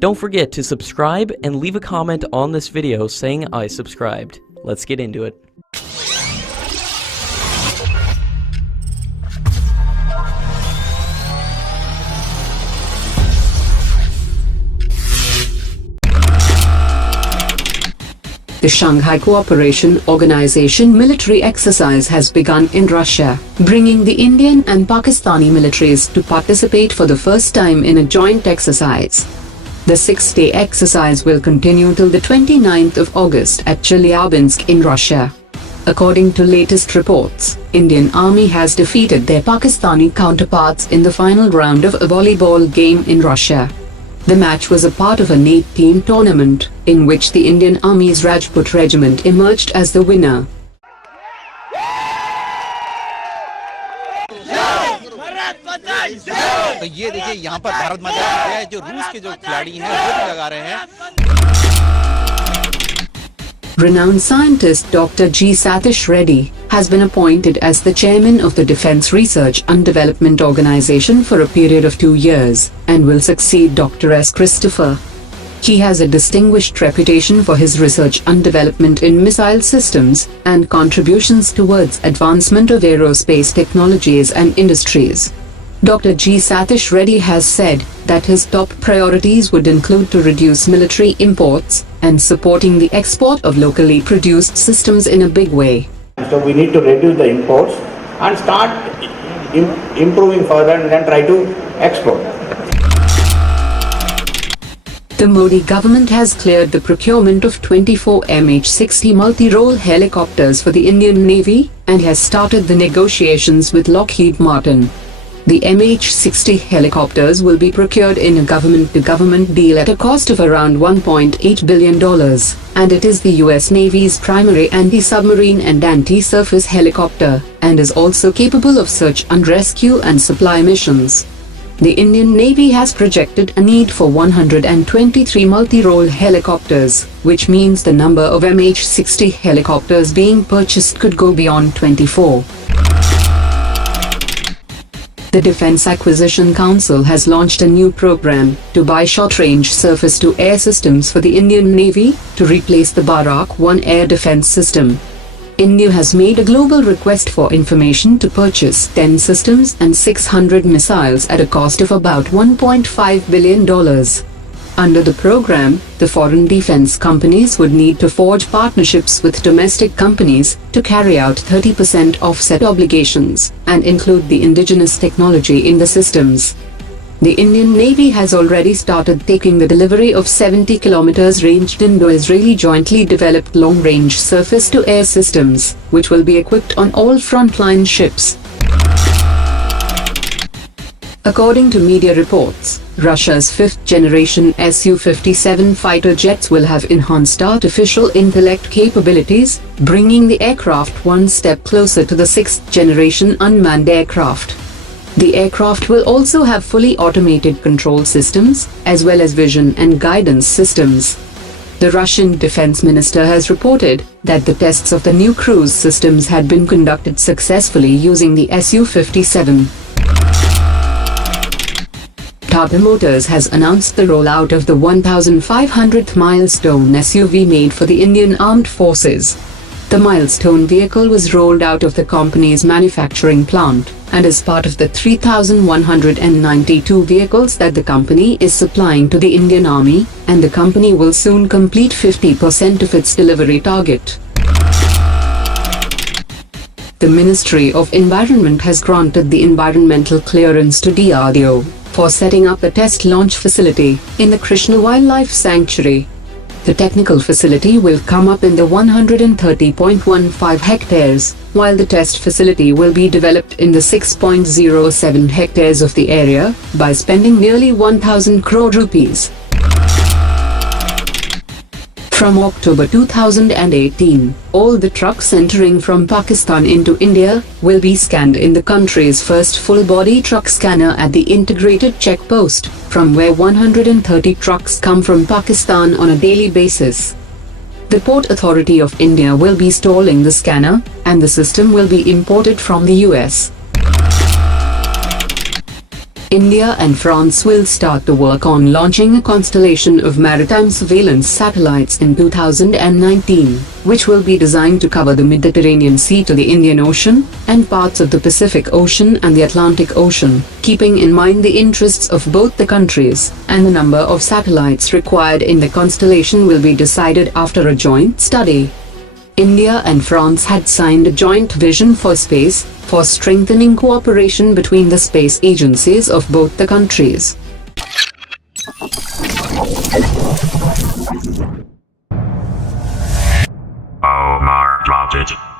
Don't forget to subscribe and leave a comment on this video saying I subscribed. Let's get into it. The Shanghai Cooperation Organization military exercise has begun in Russia, bringing the Indian and Pakistani militaries to participate for the first time in a joint exercise. The 6-day exercise will continue till the 29th of August at Chelyabinsk in Russia. According to latest reports, Indian Army has defeated their Pakistani counterparts in the final round of a volleyball game in Russia. The match was a part of an 8-team tournament, in which the Indian Army's Rajput regiment emerged as the winner. तो ये देखिए यहाँ पर भारत माता की जय जो रूस के जो खिलाड़ी हैं वो भी लगा रहे हैं. Renowned scientist Dr. Satheesh Reddy has been appointed as the chairman of the Defence Research and Development Organization for a period of 2 years and will succeed Dr. S. Christopher. He has a distinguished reputation for his research and development in missile systems and contributions towards advancement of aerospace technologies and industries. Dr. Satheesh Reddy has said that his top priorities would include to reduce military imports and supporting the export of locally produced systems in a big way. So we need to reduce the imports and start improving further and then try to export. The Modi government has cleared the procurement of 24 MH-60 multi-role helicopters for the Indian Navy and has started the negotiations with Lockheed Martin. The MH-60 helicopters will be procured in a government-to-government deal at a cost of around $1.8 billion, and it is the US Navy's primary anti-submarine and anti-surface helicopter, and is also capable of search and rescue and supply missions. The Indian Navy has projected a need for 123 multi-role helicopters, which means the number of MH-60 helicopters being purchased could go beyond 24. The Defence Acquisition Council has launched a new program to buy short-range surface-to-air systems for the Indian Navy to replace the Barak 1 air defence system. India has made a global request for information to purchase 10 systems and 600 missiles at a cost of about $1.5 billion. Under the program, the foreign defense companies would need to forge partnerships with domestic companies to carry out 30% offset obligations and include the indigenous technology in the systems. The Indian Navy has already started taking the delivery of 70 km ranged Indo-Israeli jointly developed long-range surface-to-air systems, which will be equipped on all frontline ships. According to media reports, Russia's 5th-generation Su-57 fighter jets will have enhanced artificial intellect capabilities, bringing the aircraft one step closer to the 6th-generation unmanned aircraft. The aircraft will also have fully automated control systems, as well as vision and guidance systems. The Russian defense minister has reported that the tests of the new cruise systems had been conducted successfully using the Su-57. Tata Motors has announced the rollout of the 1,500th milestone SUV made for the Indian Armed Forces. The milestone vehicle was rolled out of the company's manufacturing plant and is part of the 3,192 vehicles that the company is supplying to the Indian Army, and the company will soon complete 50% of its delivery target. The Ministry of Environment has granted the environmental clearance to DRDO for setting up a test launch facility in the Krishna Wildlife Sanctuary. The technical facility will come up in the 130.15 hectares, while the test facility will be developed in the 6.07 hectares of the area by spending nearly 1,000 crore rupees. From October 2018, all the trucks entering from Pakistan into India will be scanned in the country's first full-body truck scanner at the integrated checkpost, from where 130 trucks come from Pakistan on a daily basis. The Port Authority of India will be installing the scanner, and the system will be imported from the US. India and France will start the work on launching a constellation of maritime surveillance satellites in 2019, which will be designed to cover the Mediterranean Sea to the Indian Ocean and parts of the Pacific Ocean and the Atlantic Ocean, keeping in mind the interests of both the countries, and the number of satellites required in the constellation will be decided after a joint study. India and France had signed a joint vision for space, for strengthening cooperation between the space agencies of both the countries. Omar dropped it.